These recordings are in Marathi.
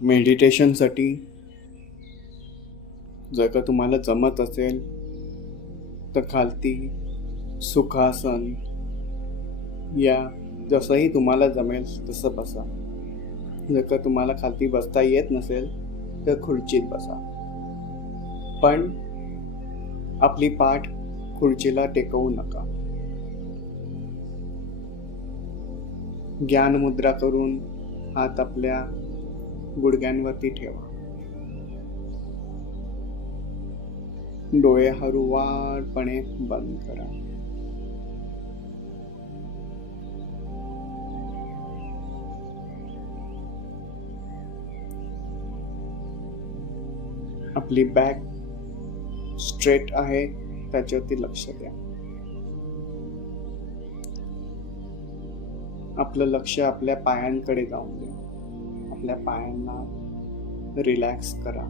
मेडिटेशनसाठी जर का तुम्हाला जमत असेल तर खालती सुखासन या जसंही तुम्हाला जमेल तसं बसा. जर का तुम्हाला खालती बसता येत नसेल तर खुर्चीत बसा, पण आपली पाठ खुर्चीला टेकवू नका. ज्ञान मुद्रा करून हात आपल्या गुडघ्यांवरती ठेवा. डोळे हळूवारपणे बंद करा. आपली बॅक स्ट्रेट आहे त्याच्यावरती लक्ष द्या. आपलं लक्ष आपल्या पायांकडे जाऊन द्या. आपल्या पायांना रिलॅक्स करा.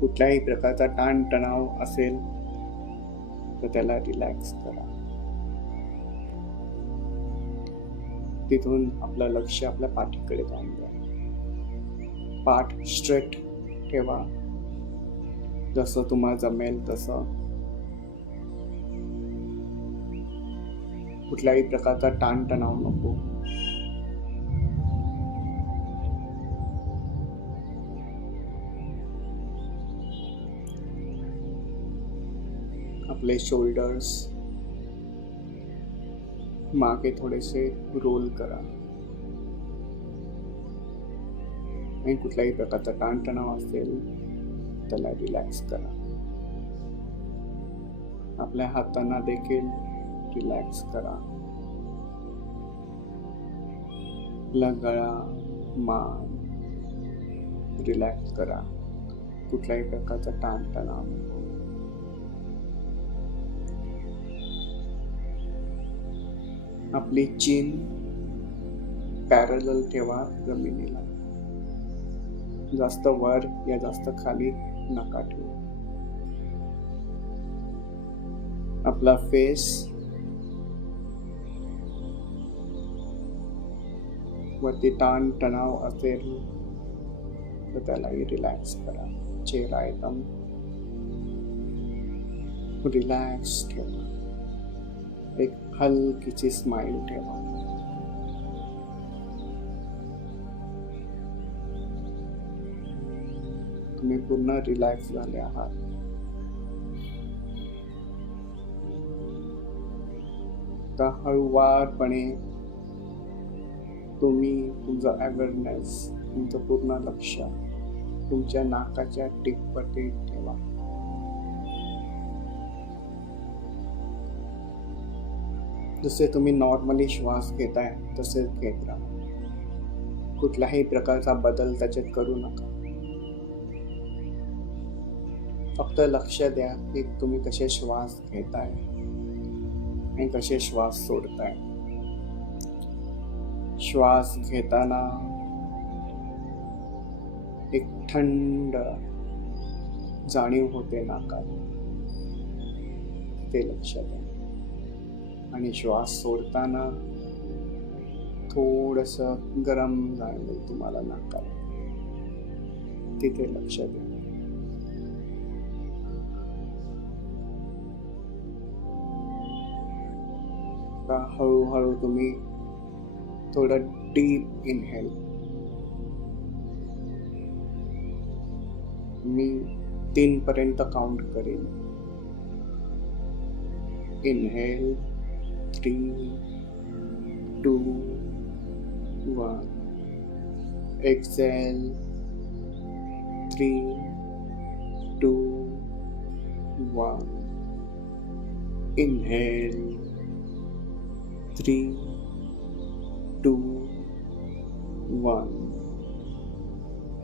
कुठल्याही प्रकारचा ताणतणाव असेल तर त्याला रिलॅक्स करा. तिथून आपलं लक्ष आपल्या पाठीकडे जाऊन द्या. पाठ स्ट्रेट ठेवा, जसं तुम्हाला जमेल तसं. कुठल्याही प्रकारचा ताणतणाव नको. आपले शोल्डर्स मागे थोडेसे रोल करा आणि कुठल्याही प्रकारचा ताणतणाव असेल त्याला रिलॅक्स करा. आपल्या हातांना देखील रिलॅक्स करा. आपला गळा, मान रिलॅक्स करा. कुठल्याही प्रकारचा ताणतणाव नको. आपली चीन पॅरलल ठेवा जमिनीला. जास्त वर या जास्त खाली नका ठेवू. आपला फेस वरती ताण तणाव असेल तर त्यालाही रिलॅक्स करा. चेहरा एकदम रिलॅक्स ठेवा. एक हलकीची स्माइल ठेवा. तुम्ही पूर्ण रिलॅक्स झाले आहात. आता हळूवारपणे तुम्ही तुमचं अवेअरनेस, तुमचं पूर्ण लक्ष तुमच्या नाकाच्या टिपवरती ठेवा. जसे तुम्ही नॉर्मली श्वास घेताय तसेच घेत राहा. कुठल्याही प्रकारचा बदल त्याच्यात करू नका. फक्त लक्ष द्या की तुम्ही कसे श्वास घेताय आणि कसे श्वास सोडताय. श्वास घेताना एक थंड जाणीव होते नाकात, ते लक्ष द्या. आणि श्वास सोडताना थोडंसं गरम जाणवेल तुम्हाला नाकात, तिथे लक्ष द्या. हळूहळू तुम्ही थोडं डीप इनहेल. मी 3 पर्यंत काउंट करेन. Inhale 3, 2, 1. Excel 3, 2, 1. Inhale 3, 2, 1.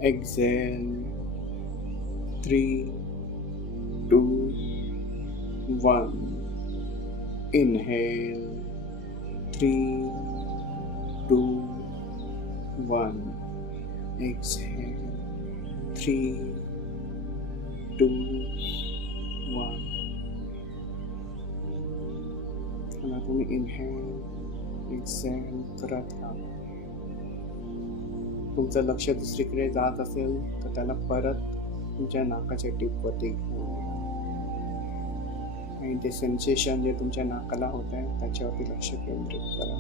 Exhale 3, 2, 1. Inhale 3, 2, 1. Exhale 3, 2, 1. आता तुम्ही इनहेल एक्सेल करत राहा. तुमचं लक्ष दुसरीकडे जात असेल तर त्याला परत तुमच्या नाकाच्या टिपवरती घेऊन या. आणि ते सेन्सेशन जे तुमच्या नाकाला होत आहे त्याच्यावरती लक्ष केंद्रित करा.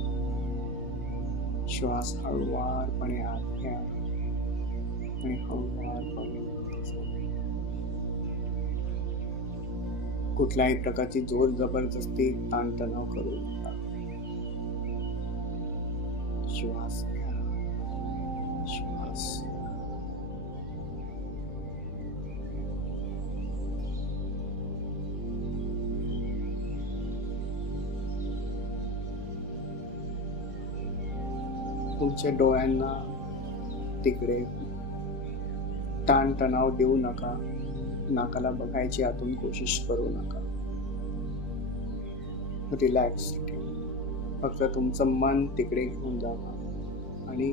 श्वास हळुवारपणे आत घ्या आणि हळुवारपणे कुठल्याही प्रकारची जोर जबरदस्ती ताणतणाव करू नका. श्वास घ्या, श्वास तुमच्या डोळ्यांना तिकडे ताणतणाव देऊ नका. नाकाला बघायची आतून कोशिश करू नका. रिलॅक्स ठेवा. फक्त तुमचं मन तिकडे घेऊन जावा आणि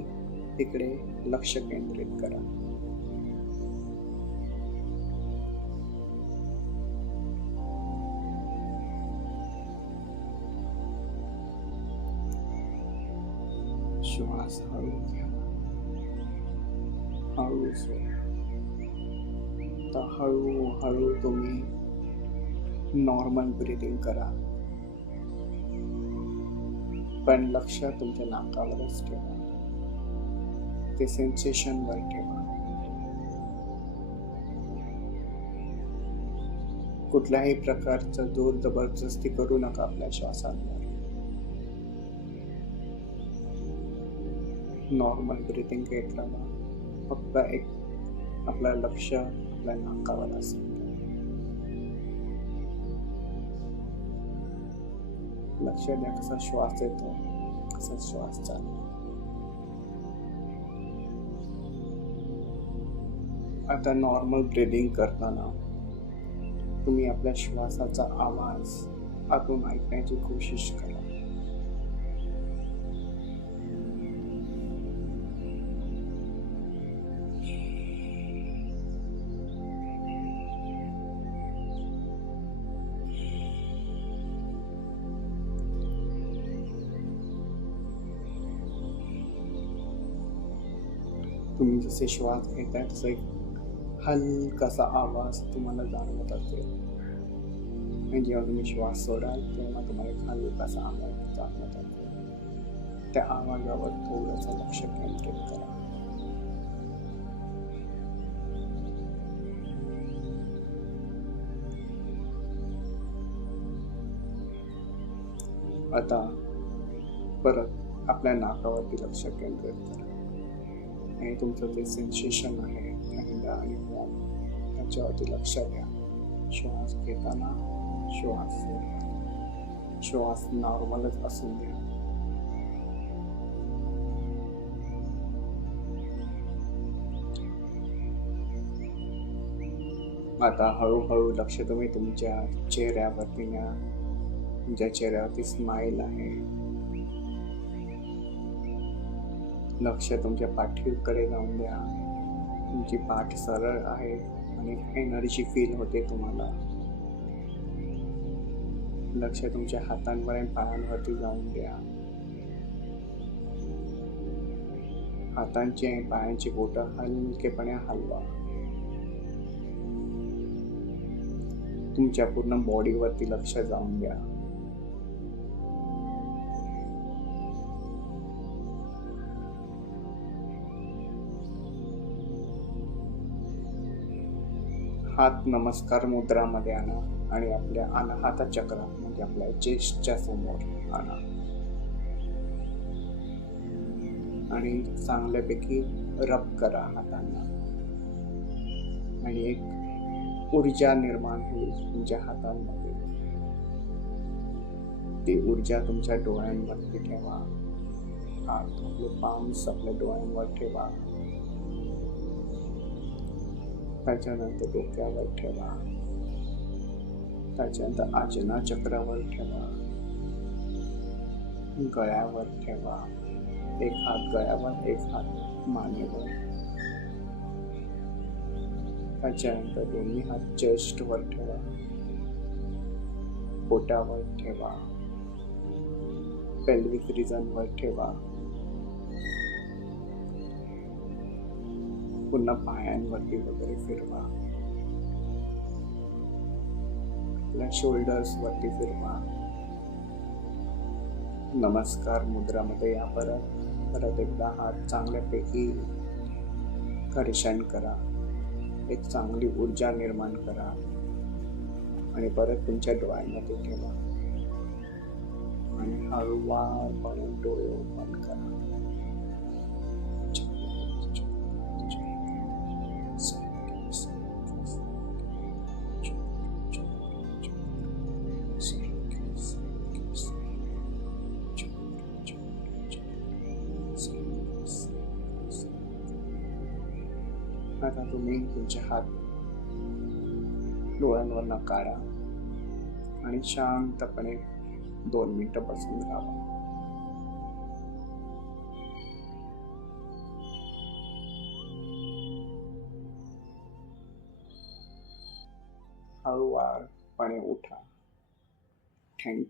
तिकडे लक्ष केंद्रित करा. श्वास हळू घ्या, हळू सोडा. तर हळूहळू तुम्ही नॉर्मल ब्रीदिंग करा, पण लक्ष तुमच्या नाकावरच ठेवा. ते सेन्सेशनवर ठेवा. कुठल्याही प्रकारचं जोर जबरदस्ती करू नका आपल्या श्वासांवर. नॉर्मल ब्रीदिंग घेत राहा. फक्त एक आपलं लक्ष आपल्या नाकावर असेल. लक्ष द्या कसा श्वास येतो, कसा श्वास चालतो. आता नॉर्मल ब्रीदिंग करताना तुम्ही आपल्या श्वासाचा आवाज आतून ऐकण्याची कोशिश करा. तुम्ही जसे श्वास घेताय तसा एक हलकासा आवाज तुम्हाला जाणवत असेल. आणि जेव्हा तुम्ही श्वास सोडाल तेव्हा तुम्हाला एक हलकासा आवाज जाणवत असेल. त्या आवाजावर थोडंसं लक्ष केंद्रित करा. आता परत आपल्या नाकावरती लक्ष केंद्रित करा आणि तुमचं जे सेन्सेशन आहे थंड आणि वॉर्म त्याच्यावरती लक्ष द्या. श्वास घेताना, श्वास सोडताना. श्वास नॉर्मलच असून द्या. आता हळूहळू लक्ष तुम्ही तुमच्या चेहऱ्यावरती न्या. तुमच्या चेहऱ्यावरती स्माइल आहे. लक्ष तुमच्या पाठीकडे जाऊन द्या. तुमची पाठ सरळ आहे आणि एनर्जी फील होते तुम्हाला. लक्ष तुमच्या हातांवर आणि पायांवरती जाऊन द्या. हातांची आणि पायांची बोटं हलकेपणे हलवा. तुमच्या पूर्ण बॉडीवरती लक्ष जाऊन द्या. हात नमस्कार मुद्रामध्ये आणा आणि आपल्या अनाहत चक्र म्हणजे आपल्या चेस्टच्या समोर आणा आणि चांगल्यापैकी रब करा हातांना. आणि एक ऊर्जा निर्माण होईल तुमच्या हातांमध्ये. ती ऊर्जा तुमच्या डोळ्यांवरती ठेवा. आपले पाम्स आपल्या डोळ्यांवर ठेवा. त्याच्यानंतर डोक्यावर ठेवा. त्याच्यानंतर आजना चक्रावर ठेवा. गळ्यावर ठेवा. एक हात गळ्यावर, एक हात मानेवर. त्याच्यानंतर दोन्ही हात चेस्टवर ठेवा. पोटावर ठेवा. पेल्विक रिजनवर ठेवा. पुन्हा पायांवरती वगैरे फिरवा. आपल्या शोल्डर्स वरती फिरवा. नमस्कार मुद्रामध्ये या. परत एकदा हात चांगल्यापैकी करेशन करा. एक चांगली ऊर्जा निर्माण करा आणि परत तुमच्या डोळ्यांमध्ये ठेवा आणि हळूवारपणे डोळे ओपन करा. आता तुम्ही तुमचे हात डोळ्यांवरनं काढा आणि शांतपणे 2 मिनिटं बसून राहा. हळूवारपणे उठा. थँक्यू.